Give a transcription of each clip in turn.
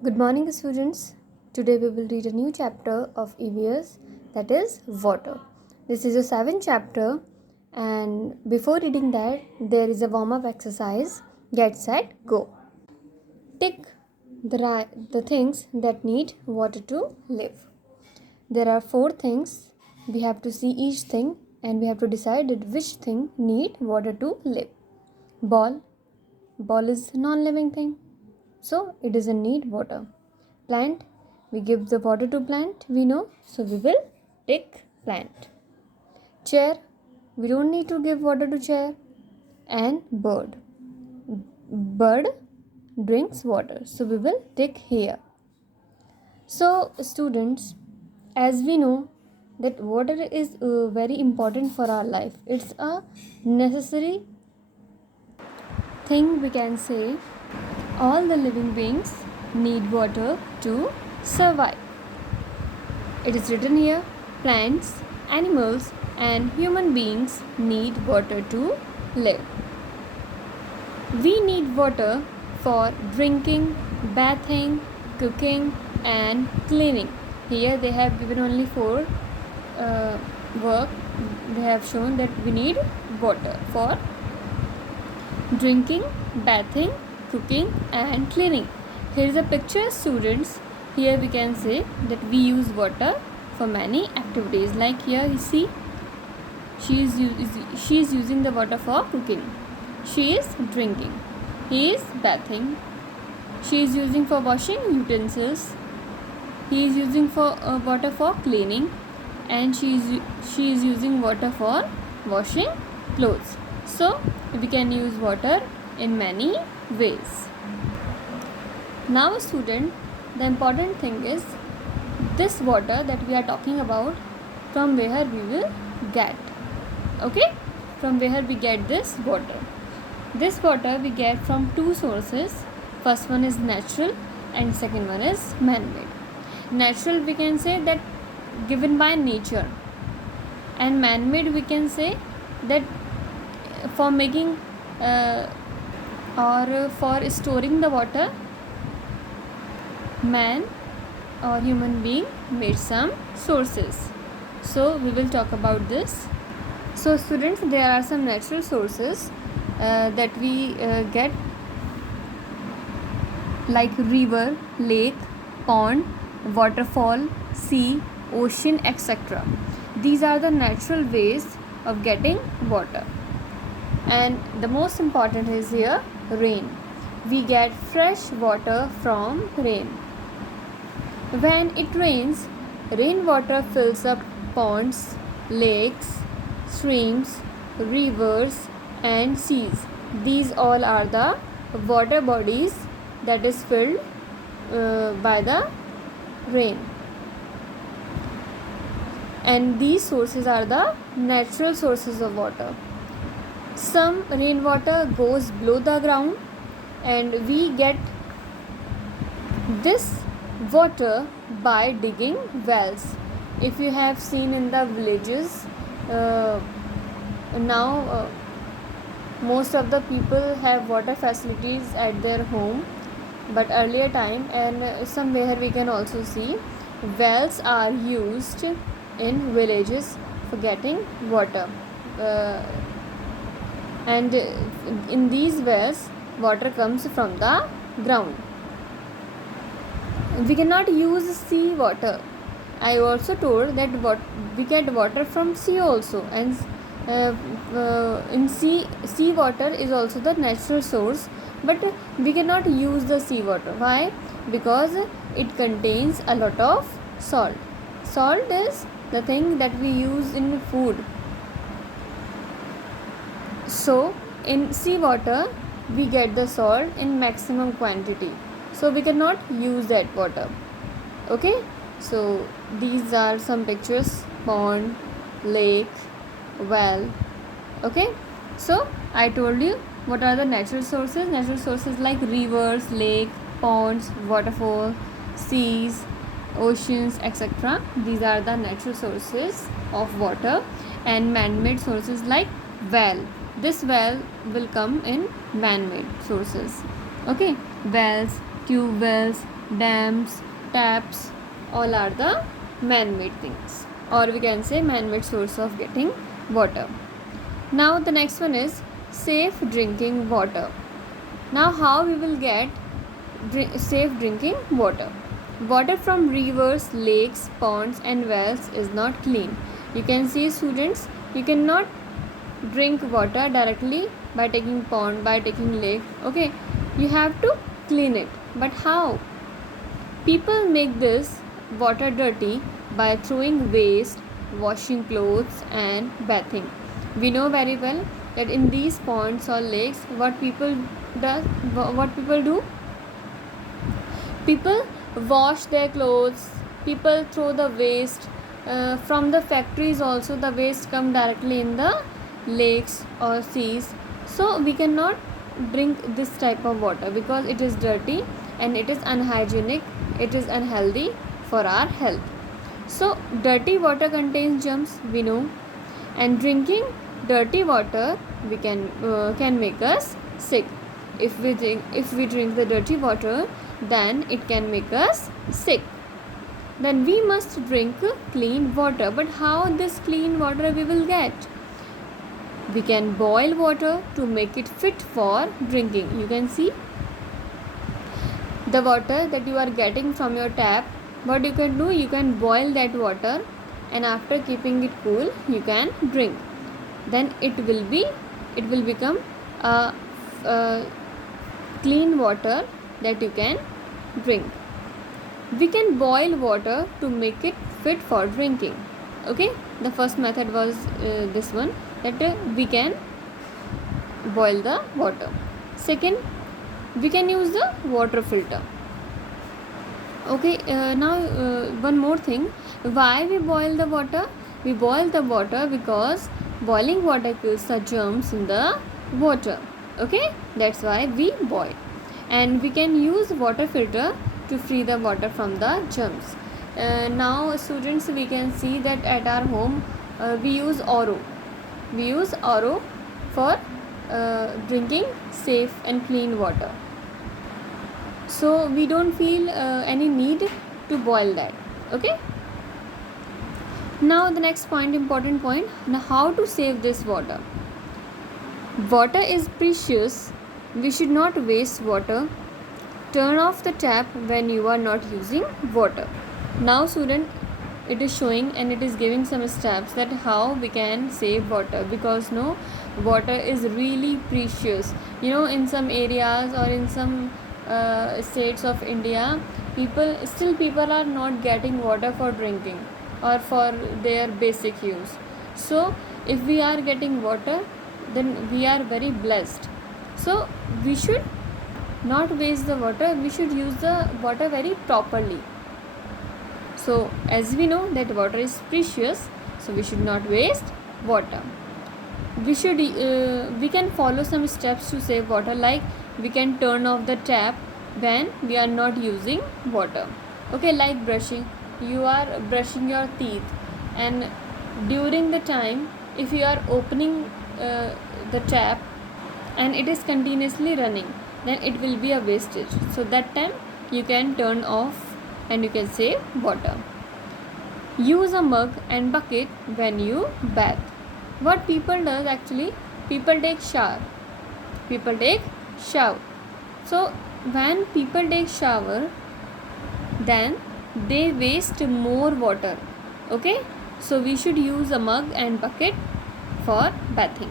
Good morning, students. Today we will read a new chapter of EVS, that is water. This is a seventh chapter, and before reading that, there is a warm up exercise. Get set, go. Tick the things that need water to live. There are four things. We have to see each thing and we have to decide which thing need water to live. Ball. Ball is non-living thing, so it doesn't need water. Plant, we give the water to plant, we know, so we will tick plant. Chair, we don't need to give water to chair. And bird drinks water, so we will tick here. So students, as we know that water is very important for our life, it's a necessary thing. We can say all the living beings need water to survive. It is written here, plants, animals and human beings need water to live. We need water for drinking, bathing, cooking and cleaning. Here they have given only four work. They have shown that we need water for drinking, bathing, cooking and cleaning. Here is a picture, students. Here we can say that we use water for many activities. Like here you see, she is using the water for cooking. She is drinking. He is bathing. She is using for washing utensils. He is using for water for cleaning, and she is using water for washing clothes. So we can use water in many ways. Now student, the important thing is this water that we are talking about, from where we will get. Okay, from where we get this water. This water we get from two sources. First one is natural and second one is man-made. Natural we can say that given by nature, and man-made we can say that for making or for storing the water, man or human being made some sources. So we will talk about this. So students, there are some natural sources that we get, like river, lake, pond, waterfall, sea, ocean, etc. These are the natural ways of getting water. And the most important is here rain. We get fresh water from rain. When it rains, rainwater fills up ponds, lakes, streams, rivers and seas. These all are the water bodies that is filled by the rain. And these sources are the natural sources of water. Some rainwater goes below the ground and we get this water by digging wells. If you have seen in the villages, now most of the people have water facilities at their home, but earlier time and somewhere we can also see wells are used in villages for getting water, and in these wells water comes from the ground. We cannot use sea water. I also told that we get water from sea also, and in sea water is also the natural source, but we cannot use the sea water. Why? Because it contains a lot of salt. Salt is the thing that we use in food. So in sea water we get the salt in maximum quantity, so we cannot use that water. Okay, so these are some pictures: pond, lake, well. Okay, so I told you what are the natural sources. Natural sources like rivers, lake, ponds, waterfall, seas, oceans, etc. These are the natural sources of water. And man-made sources like well. This well will come in man-made sources. Okay, wells, tube wells, dams, taps, all are the man-made things, or we can say man-made source of getting water. Now the next one is safe drinking water. Now how we will get safe drinking water? Water from rivers, lakes, ponds and wells is not clean. You can see, students, you cannot drink water directly by taking pond, by taking lake. Okay, you have to clean it. But how? People make this water dirty by throwing waste, washing clothes and bathing. We know very well that in these ponds or lakes, what people do, people wash their clothes, people throw the waste. From the factories also the waste come directly in the lakes or seas. So we cannot drink this type of water because it is dirty and it is unhygienic, it is unhealthy for our health. So dirty water contains germs, we know, and drinking dirty water we can make us sick. If we drink the dirty water, then it can make us sick. Then we must drink clean water. But how this clean water we will get? We can boil water to make it fit for drinking. You can see the water that you are getting from your tap. What you can do, you can boil that water, and after keeping it cool you can drink. Then it will become a clean water that you can drink. We can boil water to make it fit for drinking. Okay, the first method was this one, that we can boil the water. Second, we can use the water filter. Okay, now one more thing, why we boil the water? We boil the water because boiling water kills the germs in the water. Okay, that's why we boil. And we can use water filter to free the water from the germs. Now students, we can see that at our home we use RO. We use RO for drinking safe and clean water. So we don't feel any need to boil that. Okay. Now the next point, important point. Now how to save this water? Water is precious. We should not waste water. Turn off the tap when you are not using water. Now student, it is showing and it is giving some steps that how we can save water, because no, water is really precious. You know, in some areas or in some states of India, people are not getting water for drinking or for their basic use. So if we are getting water, then we are very blessed. So we should not waste the water, we should use the water very properly. So as we know that water is precious, so we should not waste water. We can follow some steps to save water, like we can turn off the tap when we are not using water. Okay, like brushing, you are brushing your teeth, and during the time if you are opening the tap and it is continuously running, then it will be a wastage. So that time you can turn off and you can save water. Use a mug and bucket when you bath. What people does actually, people take shower. So when people take shower, then they waste more water. Okay, so we should use a mug and bucket for bathing.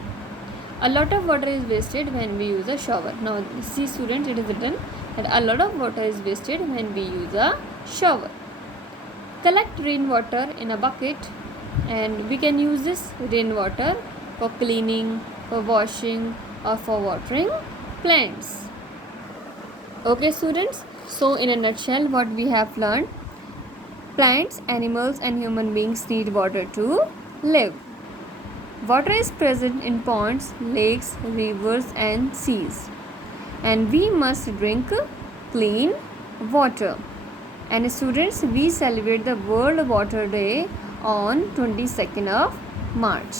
A lot of water is wasted when we use a shower. Now see students, it is written that a lot of water is wasted when we use a shower. Collect rainwater in a bucket, and we can use this rainwater for cleaning, for washing, or for watering plants. Okay students, so in a nutshell what we have learned, plants, animals and human beings need water to live. Water is present in ponds, lakes, rivers and seas, and we must drink clean water. And students, we celebrate the World Water Day on 22nd of March.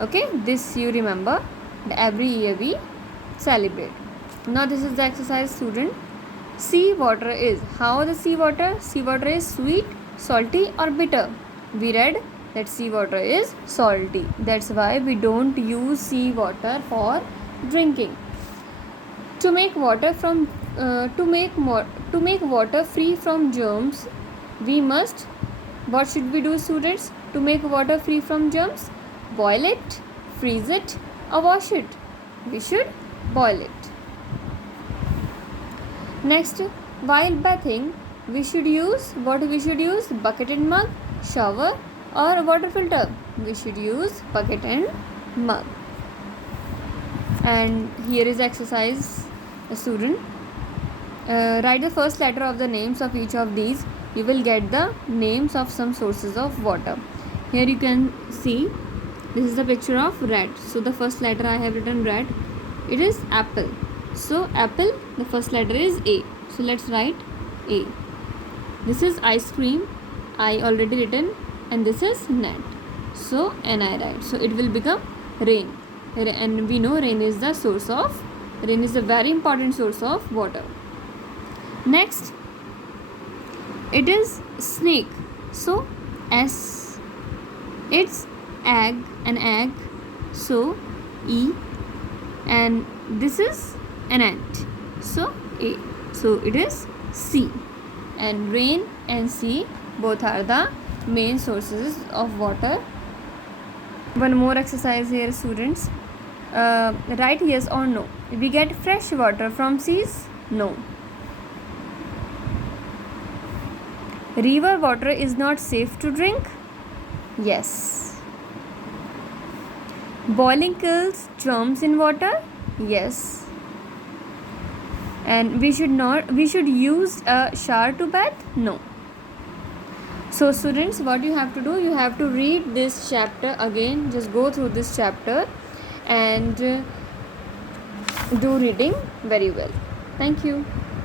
Okay, this you remember, every year we celebrate. Now this is the exercise student. sea water is. How the sea water? Sea water is sweet, salty or bitter. We read that sea water is salty. That's why we don't use sea water for drinking. To make water free from germs, we must. What should we do, students? To make water free from germs, boil it, freeze it, or wash it. We should boil it. Next, while bathing, we should use bucket and mug, shower, or water filter. We should use bucket and mug. And here is exercise, student. Write the first letter of the names of each of these. You will get the names of some sources of water. Here you can see this is the picture of red. So the first letter I have written red. It is apple. So apple, the first letter is A. So let's write A. This is ice cream. I already written, and this is net. So N I write. So it will become rain. And we know rain is a very important source of water. Next, it is snake. So S. It's egg, an egg. So E. And this is an ant. So A. So it is C. And rain and sea both are the main sources of water. One more exercise here, students. Write yes or no. We get fresh water from seas? No. River water is not safe to drink? Yes. Boiling kills germs in water? Yes. And we should use a shower to bath? No. So students, what you have to do, you have to read this chapter again. Just go through this chapter and do reading very well. Thank you.